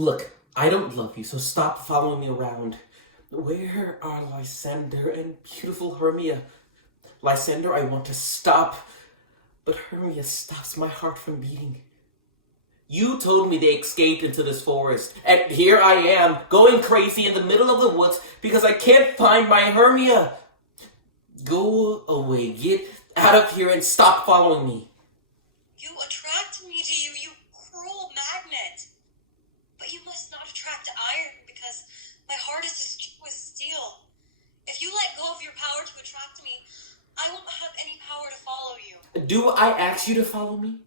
Look, I don't love you, so stop following me around. Where are Lysander and beautiful Hermia? Lysander, I want to stop, but Hermia stops my heart from beating. You told me they escaped into this forest, and here I am, going crazy in the middle of the woods because I can't find my Hermia. Go away, get out of here and stop following me. You attract me to you, you cruel magnet. But you must not attract iron, because my heart is as true as steel. If you let go of your power to attract me, I won't have any power to follow you. Do I ask you to follow me?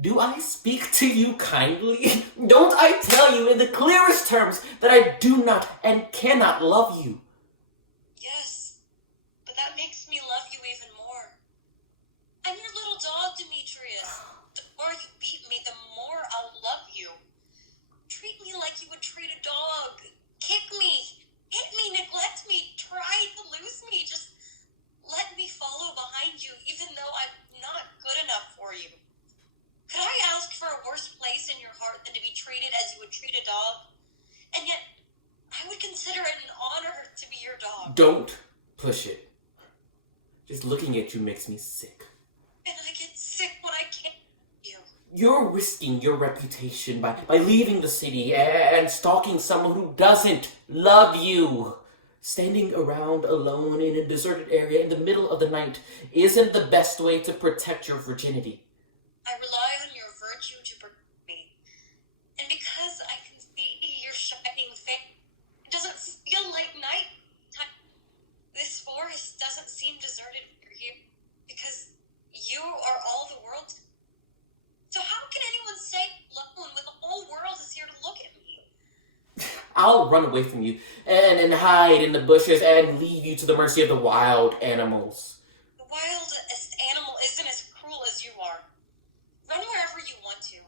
Do I speak to you kindly? Don't I tell you in the clearest terms that I do not and cannot love you? Yes, but that makes me love you even more. I'm your little dog, Demetrius. The more you beat me, the more I'll love you. Treat me like you would treat a dog. Kick me, hit me, neglect me, try to lose me. Just let me follow behind you, even though I'm not good enough for you. Could I ask for a worse place in your heart than to be treated as you would treat a dog? And yet, I would consider it an honor to be your dog. Don't push it. Just looking at you makes me sick. And I get sick when I can't see you. You're risking your reputation by leaving the city and stalking someone who doesn't love you. Standing around alone in a deserted area in the middle of the night isn't the best way to protect your virginity. I rely on your virtue to protect me. And because I can see your shining face, it doesn't feel like night time. This forest doesn't seem deserted when you're here, because you are all the world. So how can anyone stay alone when the whole world is here to look at me? I'll run away from you and hide in the bushes and leave you to the mercy of the wild animals. The wildest animal isn't as cruel as you are. Run wherever you want to.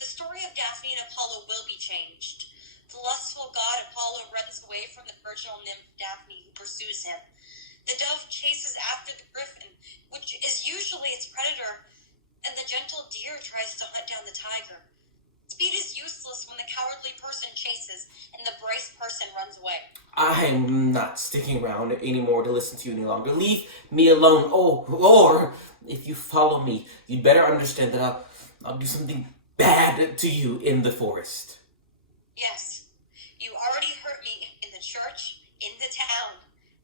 The story of Daphne and Apollo will be changed. The lustful god Apollo runs away from the virginal nymph Daphne, who pursues him. The dove chases after the griffin, which is usually its predator, and the gentle deer tries to hunt down the tiger. Speed is useless when the cowardly person chases and the braced person runs away. I'm not sticking around anymore to listen to you any longer. Leave me alone. Oh, or if you follow me, you'd better understand that I'll do something bad to you in the forest. Yes, you already hurt me in the church, in the town,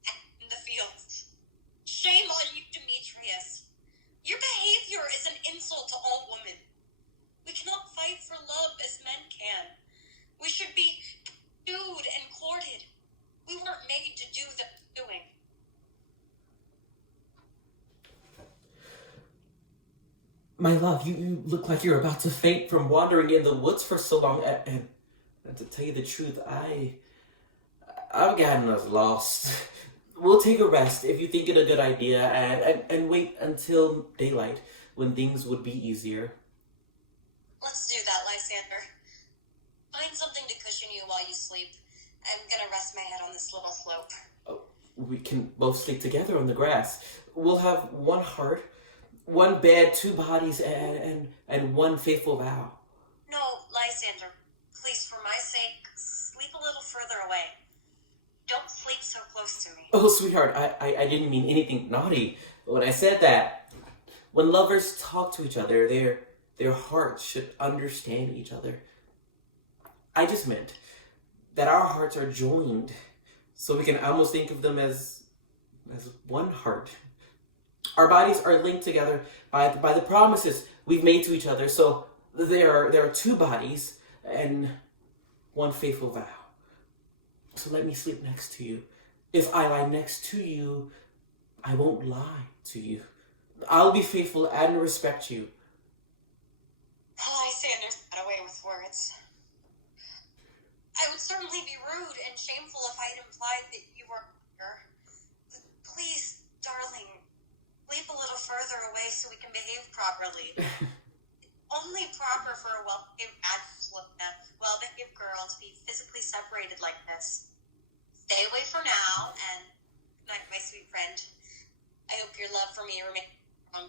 and in the fields. Shame on you, Demetrius. Your behavior is an insult to all women. We cannot fight for love as men can. We should be pursued and courted. We weren't made to do the pursuing. My love, you look like you're about to faint from wandering in the woods for so long. And to tell you the truth, I've gotten us lost. We'll take a rest if you think it a good idea and wait until daylight when things would be easier. Let's do that, Lysander. Find something to cushion you while you sleep. I'm gonna rest my head on this little slope. Oh, we can both sleep together on the grass. We'll have one heart, one bed, two bodies, and one faithful vow. No, Lysander, please, for my sake, sleep a little further away. Don't sleep so close to me. Oh, sweetheart, I didn't mean anything naughty when I said that. When lovers talk to each other, their hearts should understand each other. I just meant that our hearts are joined, so we can almost think of them as one heart. Our bodies are linked together by the promises we've made to each other, so there are two bodies and one faithful vow. So let me sleep next to you. If I lie next to you, I won't lie to you. I'll be faithful and respect you. Lysander's got away with words. I would certainly be rude and shameful if I'd implied that you were here. But please, darling, sleep a little further away so we can behave properly. Only proper for a well-behaved girl to be physically separated like this. Stay away for now, and good night, my sweet friend. I hope your love for me remains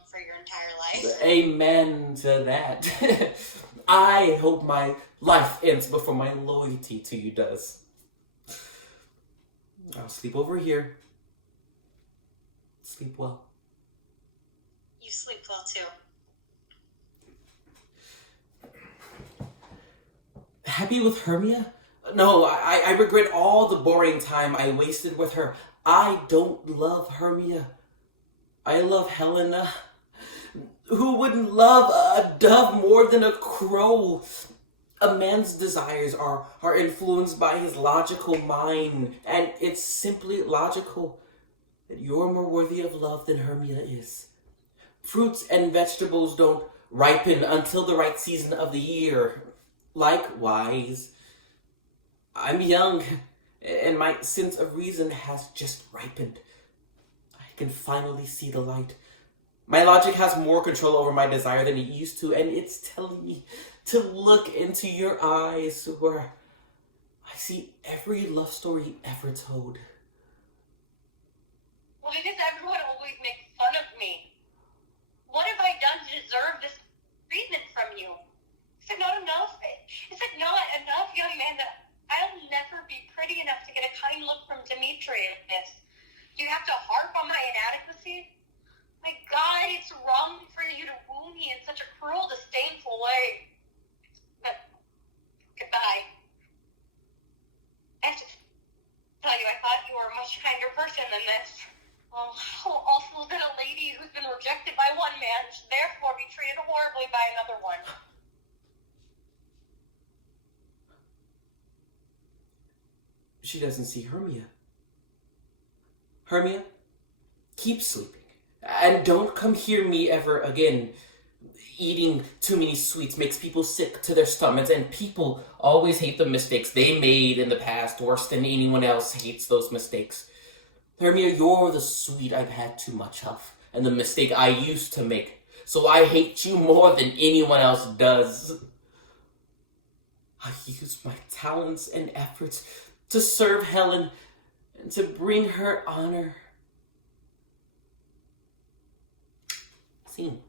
for your entire life. Amen to that. I hope my life ends before my loyalty to you does. I'll sleep over here. Sleep well. You sleep well too. Happy with Hermia? No, I regret all the boring time I wasted with her. I don't love Hermia. I love Helena. Who wouldn't love a dove more than a crow? A man's desires are influenced by his logical mind, and it's simply logical that you're more worthy of love than Hermia is. Fruits and vegetables don't ripen until the right season of the year. Likewise, I'm young, and my sense of reason has just ripened. I can finally see the light. My logic has more control over my desire than it used to, and it's telling me to look into your eyes where I see every love story ever told. Why does everyone always make fun of me? What have I done to deserve this treatment from you? Is it not enough? Is it not enough, young man, that I'll never be pretty enough to get a kind look from Demetrius? Do you have to harp on my inadequacy? My God, it's wrong for you to woo me in such a cruel, disdainful way. But goodbye. I have to tell you, I thought you were a much kinder person than this. Oh, how awful that a lady who's been rejected by one man should therefore be treated horribly by another one. She doesn't see Hermia. Hermia, keep sleeping. And don't come hear me ever again. Eating too many sweets makes people sick to their stomachs, and people always hate the mistakes they made in the past worse than anyone else hates those mistakes. Hermia, you're the sweet I've had too much of, and the mistake I used to make. So I hate you more than anyone else does. I used my talents and efforts to serve Helen and to bring her honor. Scene.